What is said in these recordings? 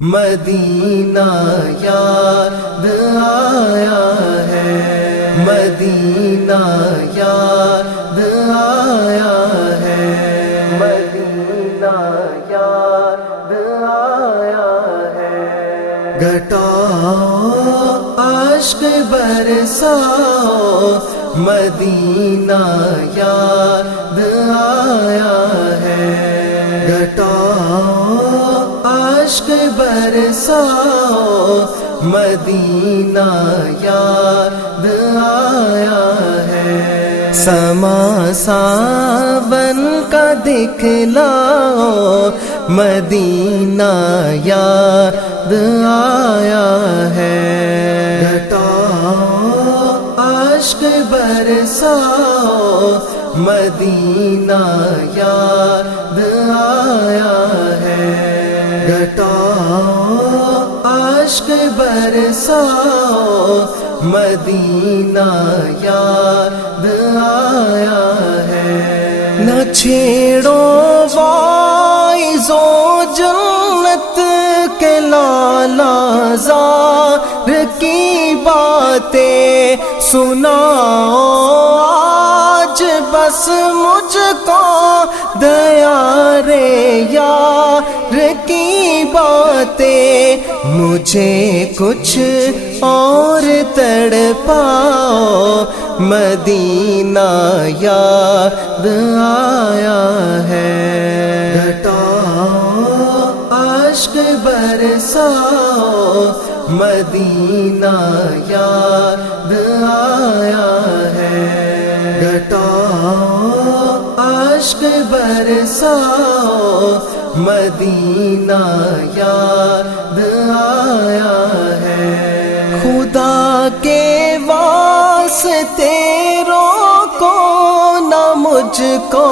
مدینہ یاد آیا ہے، مدینہ یاد آیا ہے، مدینہ یاد آیا ہے۔ گھٹاؤ اشک برساؤ، مدینہ یاد آیا ہے۔ گھٹاؤ اشک برساؤ، مدینہ یاد آیا ہے۔ سما ساون کا دکھلاؤ، مدینہ یاد آیا ہے۔ گھٹاؤ اشک برساؤ، مدینہ یاد آیا ہے۔ گھٹاؤ اشک برساؤ، مدینہ یاد آیا ہے۔ نہ چھیڑو وائز و جنت کے لالا زار کی باتیں سناؤ، آج بس مجھ کو دیار یار کی باتیں، مجھے کچھ اور تڑپاؤ، مدینہ یاد آیا ہے۔ گھٹاؤ اشک برساؤ، مدینہ یاد آیا ہے۔ گھٹاؤ اشک برساؤ، مدینہ یاد آیا ہے۔ خدا کے واسطے روکو نہ مجھ کو،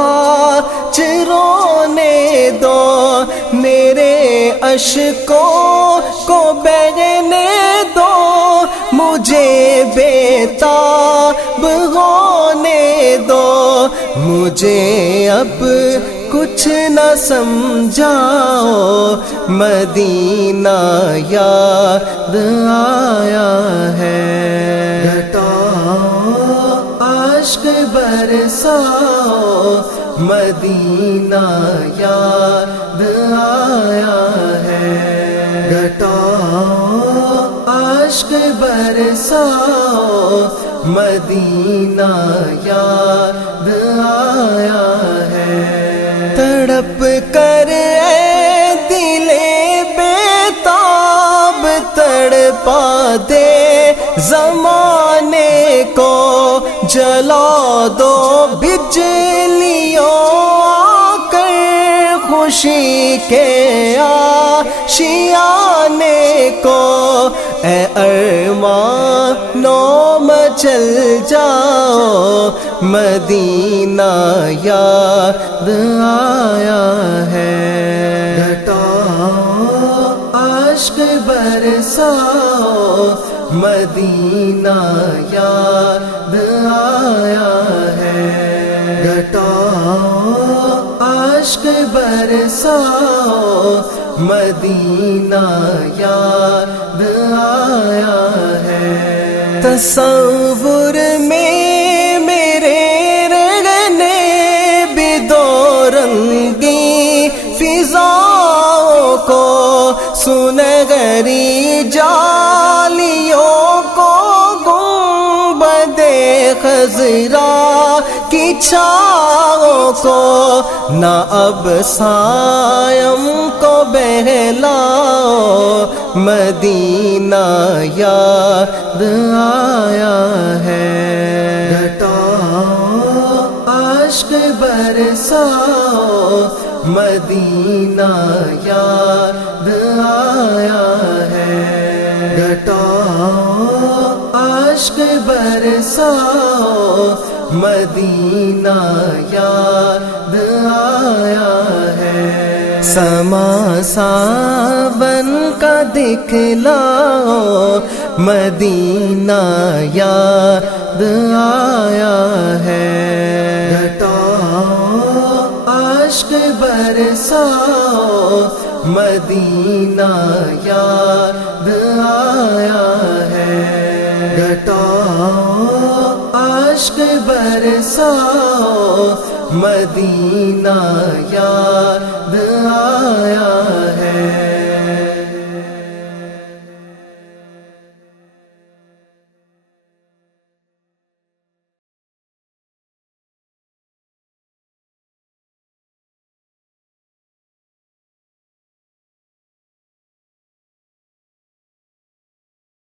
آج رونے دو، میرے اشکوں کو بہنے دو، مجھے بےتاب ہونے دو، مجھے اب کچھ نہ سمجھاؤ، مدینہ یاد آیا ہے۔ گھٹاؤ اشک برساؤ، مدینہ یاد آیا ہے۔ گھٹاؤ اشک برساؤ، مدینہ یاد آیا ہے۔ تڑپ کر اے دل بےتاب تڑپا دے زمانے کو، جلا دو بجلیوں آ کر خوشی کے آشیانے کو، اے ارمانوں مچل جاؤ، مدینہ یاد آیا ہے۔ گھٹاؤ اشک برساؤ، مدینہ یاد آیا ہے۔ گھٹاؤ اشک برساؤ، مدینہ یاد آیا ہے۔ تصور میں میرے رہنے بھی دو رنگی فضاؤں کو، سنہری جالیوں کو، گنبد خضرا کی چھاؤں کو، نہ اب سائم کو بہلاؤ، مدینہ یاد آیا ہے۔ گھٹاؤ اشک برساؤ، مدینہ یاد آیا ہے۔ گھٹاؤ اشک برساؤ، مدینہ یاد آیا ہے۔ سما ساون کا دکھلاؤ، مدینہ یاد آیا ہے۔ گھٹاؤ اشک برساؤ، مدینہ یاد آیا ہے۔ گھٹاؤ اشک برساؤ مدینہ یاد آیا ہے۔